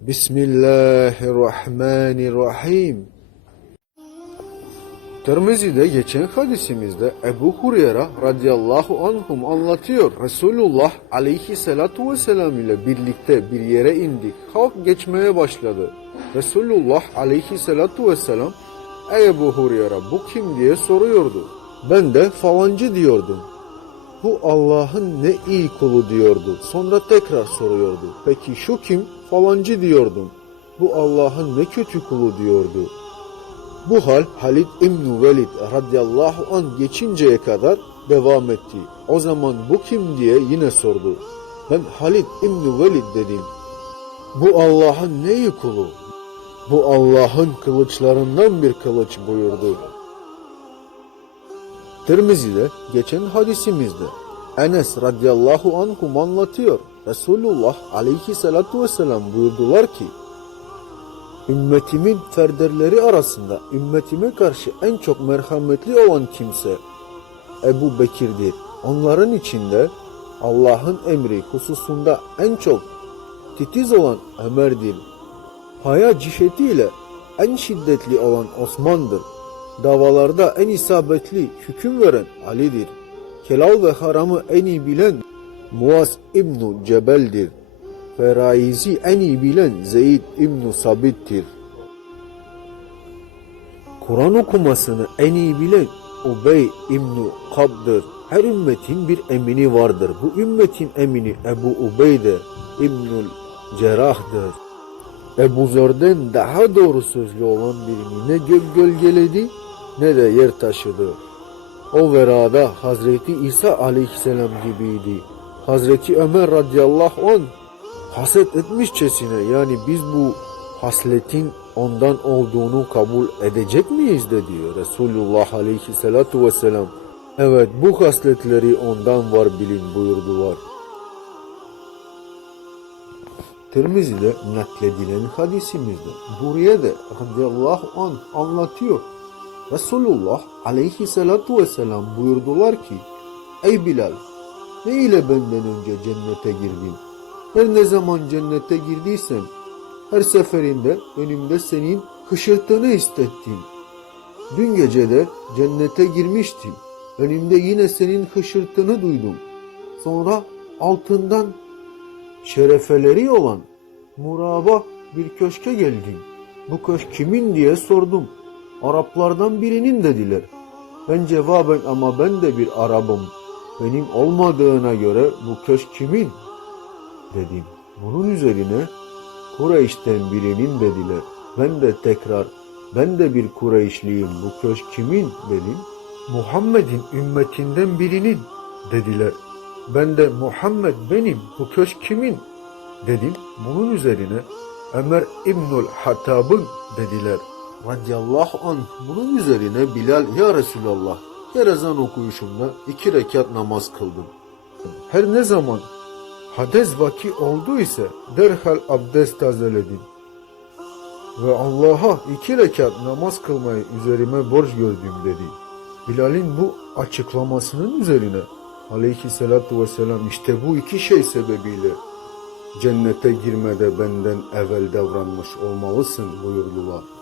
Bismillahirrahmanirrahim. Tirmizi'de geçen hadisimizde Ebu Hureyre radıyallahu anhum anlatıyor. Resulullah aleyhissalatu vesselam ile birlikte bir yere indik. Halk geçmeye başladı. Resulullah aleyhissalatu vesselam Ey Ebu Hureyre bu kim diye soruyordu. Ben de falancı diyordum. Bu Allah'ın ne iyi kulu diyordu. Sonra tekrar soruyordu. Peki şu kim? Falancı diyordum. Bu Allah'ın ne kötü kulu diyordu. Bu hal Halid İbn Velid radıyallahu an geçinceye kadar devam etti. O zaman bu kim diye yine sordu. Ben Halid İbn Velid dedim. Bu Allah'ın ne iyi kulu? Bu Allah'ın kılıçlarından bir kılıç buyurdu. Tirmizi'de geçen hadisimizde Enes radıyallahu anhum anlatıyor. Resulullah aleyhissalatu vesselam buyurdular ki Ümmetimin ferderleri arasında ümmetime karşı en çok merhametli olan kimse Ebu Bekir'dir. Onların içinde Allah'ın emri hususunda en çok titiz olan Ömer'dir. Haya cihetiyle en şiddetli olan Osman'dır. Davalarda en isabetli hüküm veren Ali'dir. Kelal ve haramı en iyi bilen Muaz İbnu Cebel'dir. Feraizi en iyi bilen Zeyd İbnu Sabit'tir. Kur'an okumasını en iyi bilen Ubey İbnu Kab'dır. Her ümmetin bir emini vardır. Bu ümmetin emini Ebu Ubeyde İbnül Cerrah'dır. Ebu Zer'den daha doğru sözlü olan birini ne gölgeledi ne de yer taşıdı. O verada Hazreti İsa aleyhisselam gibiydi. Hazreti Ömer radıyallahu an haset etmişçesine yani biz bu hasletin ondan olduğunu kabul edecek miyiz de diyor Resulullah aleyhissalatu vesselam. Evet bu hasletleri ondan var bilin buyurdular. Tirmizi'de nakledilen hadisimizde Buriye de radıyallahu an anlatıyor. Resulullah aleyhissalatu vesselam buyurdular ki Ey Bilal ne ile benden önce cennete girdin? Her ne zaman cennete girdiysen her seferinde önümde senin hışırtını hissettim. Dün gece de cennete girmiştim. Önümde yine senin hışırtını duydum. Sonra altından şerefeleri olan muraba bir köşke geldim. Bu köşk kimin diye sordum. Araplardan birinin dediler. Ben cevaben ama ben de bir Arabım. Benim olmadığına göre bu köşk kimin? Dedim. Bunun üzerine Kureyş'ten birinin dediler. Ben de tekrar ben de bir Kureyşliyim bu köşk kimin dedim. Muhammed'in ümmetinden birinin dediler. Ben de Muhammed benim bu köşk kimin dedim. Bunun üzerine Ömer İbnül Hattab'ın dediler. Radiyallahu anh bunun üzerine Bilal ya Resulallah her ezan okuyuşumda iki rekat namaz kıldım. Her ne zaman hades vaki oldu ise derhal abdest tazeledim. Ve Allah'a iki rekat namaz kılmayı üzerime borç gördüm dedi. Bilal'in bu açıklamasının üzerine aleyhissalatu vesselam işte bu iki şey sebebiyle cennete girmede benden evvel davranmış olmalısın buyurdular.